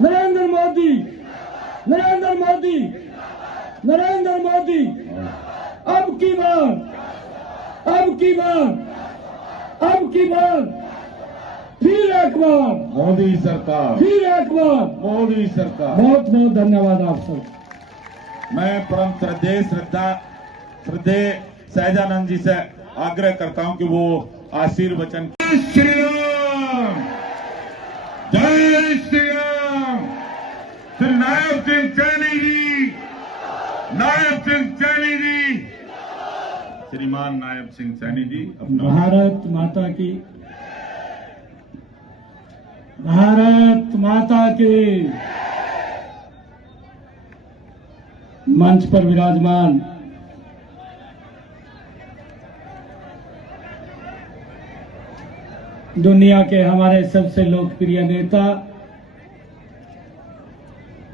नरेंद्र मोदी, नरेंद्र मोदी, नरेंद्र मोदी, अब की बार, अब की बार, अब की बार, फिर एक बार मोदी सरकार, फिर एक बार मोदी सरकार। बहुत बहुत धन्यवाद आप सब। मैं परम श्रद्धेय सहजानंद जी से आग्रह करता हूं कि वो आशीर्वचन। जय श्री राम, जय श्री राम। श्री नायब सिंह सैनी जी, नायब सिंह सैनी जी, श्रीमान नायब सिंह सैनी जी अपना। भारत माता की, भारत माता की। मंच पर विराजमान दुनिया के हमारे सबसे लोकप्रिय नेता,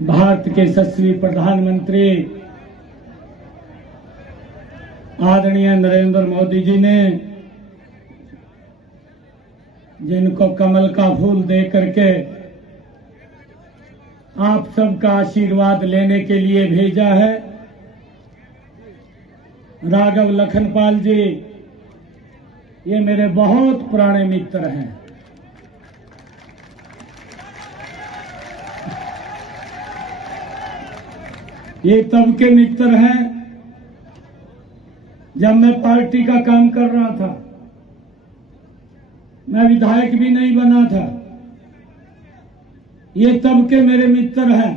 भारत के यशस्वी प्रधानमंत्री आदरणीय नरेंद्र मोदी जी ने जिनको कमल का फूल दे करके आप सबका आशीर्वाद लेने के लिए भेजा है। राघव लखनपाल जी ये मेरे बहुत पुराने मित्र हैं। ये तब के मित्र हैं जब मैं पार्टी का काम कर रहा था, मैं विधायक भी नहीं बना था। ये तब के मेरे मित्र हैं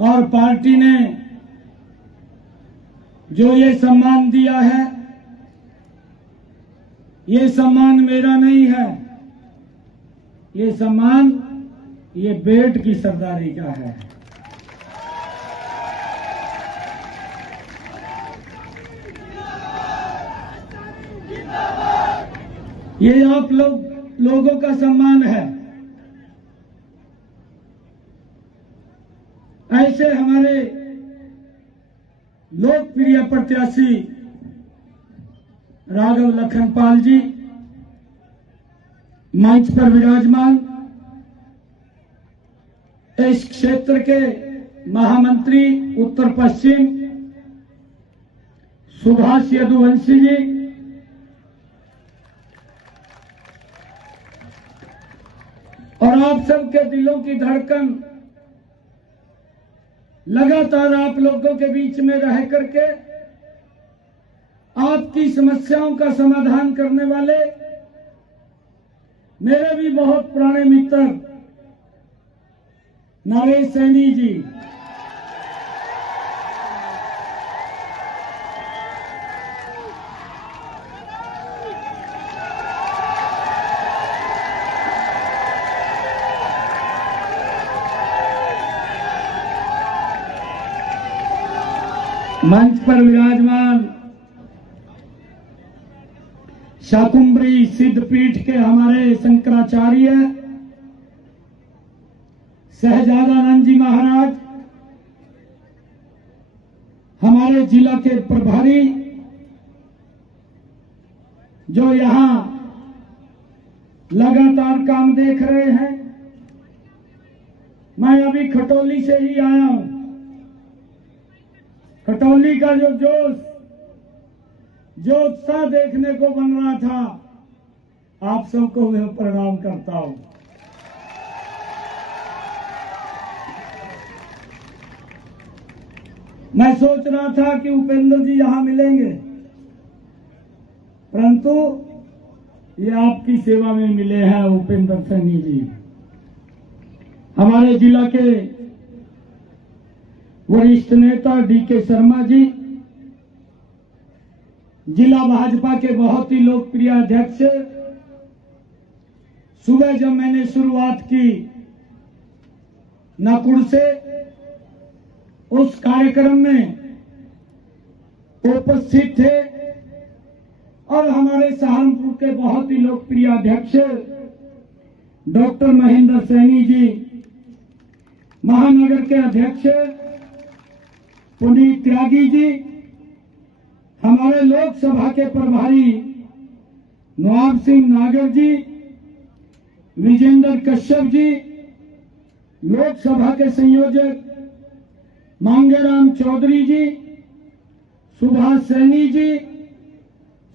और पार्टी ने जो ये सम्मान दिया है, ये सम्मान मेरा नहीं है, ये सम्मान ये बेट की सरदारी का है। ये आप लोगों का सम्मान है। ऐसे हमारे लोकप्रिय प्रत्याशी राघव लखनपाल जी मंच पर विराजमान, इस क्षेत्र के महामंत्री उत्तर पश्चिम सुभाष यदुवंशी जी, और आप सबके दिलों की धड़कन लगातार आप लोगों के बीच में रह करके आपकी समस्याओं का समाधान करने वाले मेरे भी बहुत पुराने मित्र नरेश सैनी जी, मंच पर विराजमान शाकुंभरी सिद्धपीठ के हमारे शंकराचार्य सहजानंद जी महाराज, हमारे जिला के प्रभारी जो यहां लगातार काम देख रहे हैं। मैं अभी खटौली से ही आया हूं। खटौली का जो उत्साह देखने को बन रहा था, आप सबको मैं प्रणाम करता हूं। मैं सोच रहा था कि उपेंद्र जी यहां मिलेंगे, परंतु ये आपकी सेवा में मिले हैं उपेंद्र सैनी जी, हमारे जिला के वरिष्ठ नेता डीके शर्मा जी, जिला भाजपा के बहुत ही लोकप्रिय अध्यक्ष। सुबह जब मैंने शुरुआत की नाकुड़ से, उस कार्यक्रम में उपस्थित थे और हमारे सहारनपुर के बहुत ही लोकप्रिय अध्यक्ष डॉक्टर महेंद्र सैनी जी, महानगर के अध्यक्ष पुनीत त्यागी जी, हमारे लोकसभा के प्रभारी नवाब सिंह नागर जी, विजेंद्र कश्यप जी, लोकसभा के संयोजक मांगेराम चौधरी जी, सुभाष सैनी जी,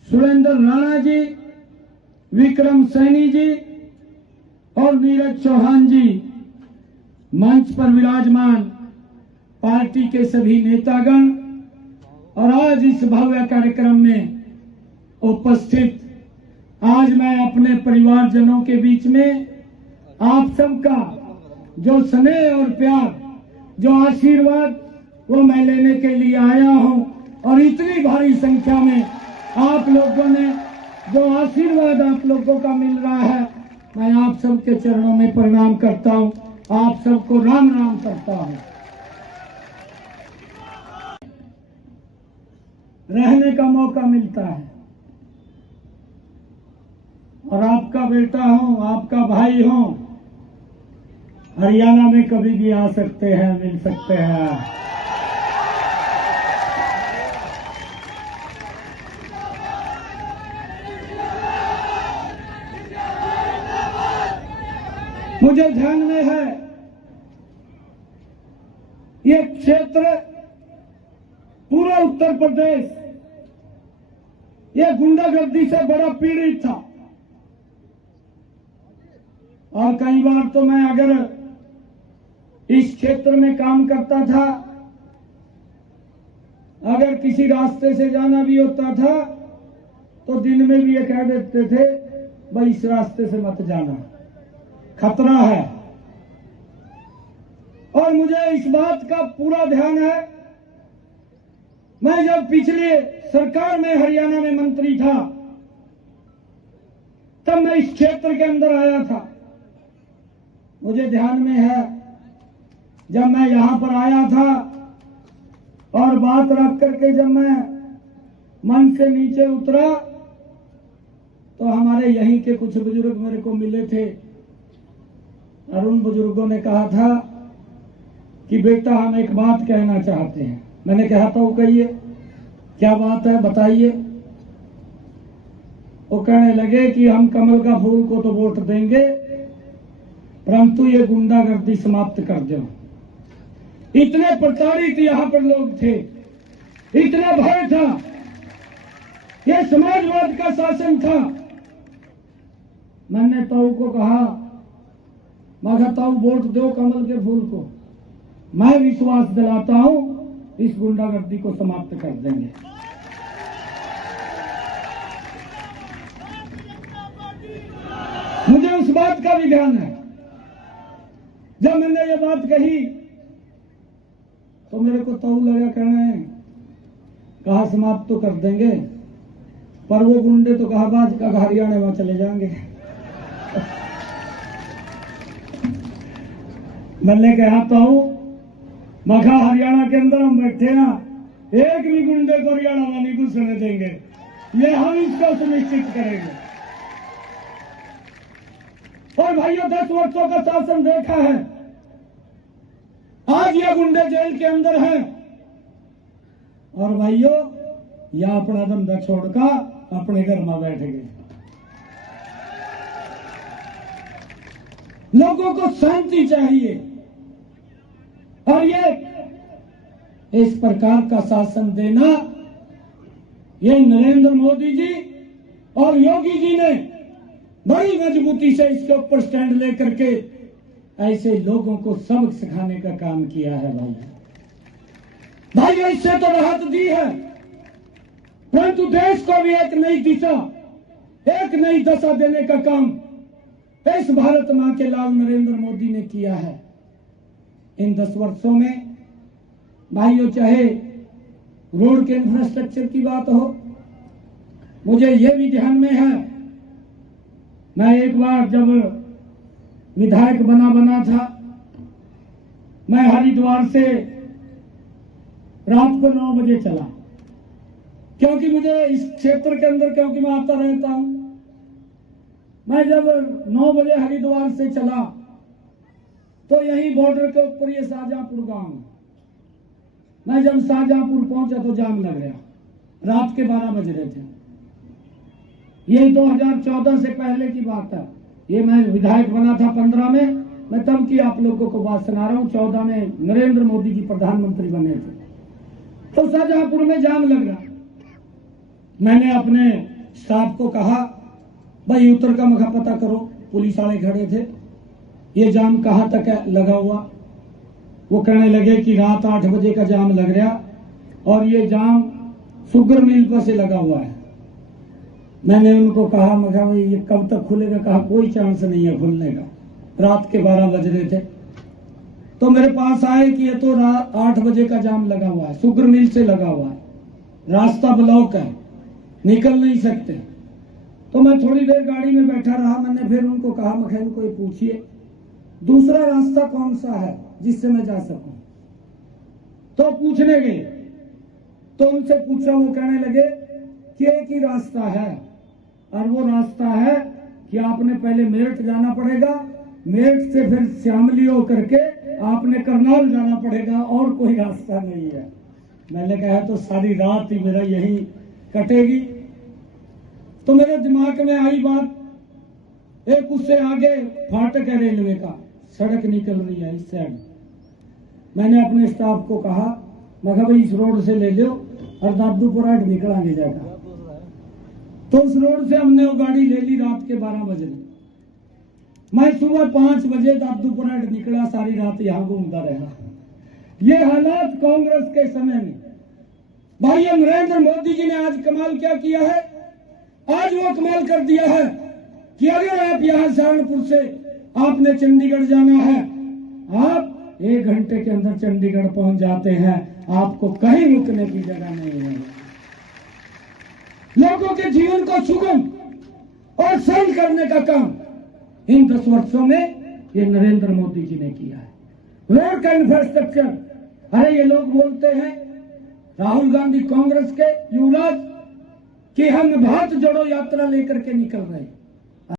सुरेंद्र राणा जी, विक्रम सैनी जी और नीरज चौहान जी, मंच पर विराजमान पार्टी के सभी नेतागण और आज इस भव्य कार्यक्रम में उपस्थित, आज मैं अपने परिवारजनों के बीच में आप सबका जो स्नेह और प्यार, जो आशीर्वाद, वो मैं लेने के लिए आया हूं। और इतनी भारी संख्या में आप लोगों ने जो आशीर्वाद आप लोगों का मिल रहा है, मैं आप सबके चरणों में प्रणाम करता हूं, आप सबको राम राम करता हूं। रहने का मौका मिलता है और आपका बेटा हूं, आपका भाई हूं, हरियाणा में कभी भी आ सकते हैं, मिल सकते हैं। मुझे ध्यान में है ये क्षेत्र, पूरा उत्तर प्रदेश ये गुंडागर्दी से बड़ा पीड़ित था और कई बार तो मैं अगर इस क्षेत्र में काम करता था, अगर किसी रास्ते से जाना भी होता था तो दिन में भी ये कह देते थे, भाई इस रास्ते से मत जाना, खतरा है। और मुझे इस बात का पूरा ध्यान है, मैं जब पिछले सरकार में हरियाणा में मंत्री था तब मैं इस क्षेत्र के अंदर आया था। मुझे ध्यान में है जब मैं यहां पर आया था और बात रख करके जब मैं मंच से नीचे उतरा तो हमारे यहीं के कुछ बुजुर्ग मेरे को मिले थे और उन बुजुर्गों ने कहा था कि बेटा हम एक बात कहना चाहते हैं। मैंने कहा था वो कहिए, क्या बात है बताइए। वो कहने लगे कि हम कमल का फूल को तो वोट देंगे परंतु ये गुंडागर्दी समाप्त कर दो। इतने प्रताड़ित यहां पर लोग थे, इतना भय था, ये समाजवाद का शासन था। मैंने ताऊ को कहा, मैं ताऊ वोट दो कमल के फूल को, मैं विश्वास दिलाता हूं इस गुंडागर्दी को समाप्त कर देंगे। मुझे उस बात का भी ध्यान है, जब मैंने ये बात कही तो मेरे को ताऊ लगा कहने, कहा समाप्त तो कर देंगे पर वो गुंडे तो कहा बाज का हरियाणा में चले जाएंगे। मैंने कहा ताऊ, मखा हरियाणा के अंदर हम बैठे हैं, एक भी गुंडे को हरियाणा में नहीं घुसने देंगे, ये हम इसको सुनिश्चित करेंगे। और भाइयों 10 वर्षों का शासन देखा है, आज ये गुंडे जेल के अंदर हैं और भाइयों यह अपना धंधा छोड़कर अपने घर में बैठ गए। लोगों को शांति चाहिए और ये इस प्रकार का शासन देना, ये नरेंद्र मोदी जी और योगी जी ने बड़ी मजबूती से इसके ऊपर स्टैंड लेकर के ऐसे लोगों को सबक सिखाने का काम किया है। भाई इससे तो राहत दी है परंतु देश को भी एक नई दिशा, एक नई दशा देने का काम इस भारत मां के लाल नरेंद्र मोदी ने किया है। इन 10 वर्षों में भाइयों चाहे रोड के इंफ्रास्ट्रक्चर की बात हो, मुझे यह भी ध्यान में है, मैं एक बार जब विधायक बना था, मैं हरिद्वार से रात को 9 बजे चला, क्योंकि मुझे इस क्षेत्र के अंदर क्योंकि मैं आता रहता हूं। मैं जब 9 बजे हरिद्वार से चला तो यही बॉर्डर के ऊपर ये शाहजहांपुर गांव, मैं जब शाहजहांपुर पहुंचा तो जाम लग गया। रात के 12 बज रहे थे। ये 2014 से पहले की बात है। ये मैं विधायक बना था 15 में, मैं तब की आप लोगों को बात सुना रहा हूँ। 14 में नरेंद्र मोदी जी प्रधानमंत्री बने थे, तो शाहजहांपुर में जाम लग रहा। मैंने अपने स्टाफ को कहा, भाई उतर का मखा पता करो। पुलिस वाले खड़े थे, ये जाम कहाँ तक है लगा हुआ। वो कहने लगे कि रात 8 बजे का जाम लग रहा और ये जाम शुगर मिल पर से लगा हुआ है। मैंने उनको कहा, मैं कहा भाई ये कब तक खुलेगा? कहा कोई चांस नहीं है खुलने का। रात के 12 बज रहे थे, तो मेरे पास आए कि ये तो रात 8 बजे का जाम लगा हुआ है, शुगर मिल से लगा हुआ है, रास्ता ब्लॉक है, निकल नहीं सकते। तो मैं थोड़ी देर गाड़ी में बैठा रहा। मैंने फिर उनको कहा, मैं इनको ये पूछिए दूसरा रास्ता कौन सा है जिससे मैं जा सकूं। तो पूछने गए, तो उनसे पूछा, वो कहने लगे कि एक ही रास्ता है, और वो रास्ता है कि आपने पहले मेरठ जाना पड़ेगा, मेरठ से फिर श्यामली होकर के आपने करनाल जाना पड़ेगा, और कोई रास्ता नहीं है। मैंने कहा तो सारी रात ही मेरा यही कटेगी। तो मेरे दिमाग में आई बात, एक उससे आगे फाटक है रेलवे का, सड़क निकल रही है इस साइड। मैंने अपने स्टाफ को कहा, मैं कहा भाई इस रोड से ले लो और दादूपुरा निकलांगे जाकर। तो उस रोड से हमने वो गाड़ी ले ली रात के 12 बजे। मैं सुबह 5 बजे दादूपुरा निकला, सारी रात यहां घूमता रहा। ये हालात कांग्रेस के समय में। भाई नरेंद्र मोदी जी ने आज कमाल क्या किया है? आज वो कमाल कर दिया है कि अगर आप यहां सहारनपुर से आपने चंडीगढ़ जाना है, आप 1 घंटे के अंदर चंडीगढ़ पहुंच जाते हैं, आपको कहीं रुकने की जगह नहीं है। लोगों के जीवन को सुगम और सरल करने का काम इन 10 वर्षों में ये नरेंद्र मोदी जी ने किया है। रोड का इंफ्रास्ट्रक्चर, अरे ये लोग बोलते हैं राहुल गांधी कांग्रेस के युवराज कि हम भारत जोड़ो यात्रा लेकर के निकल रहे हैं।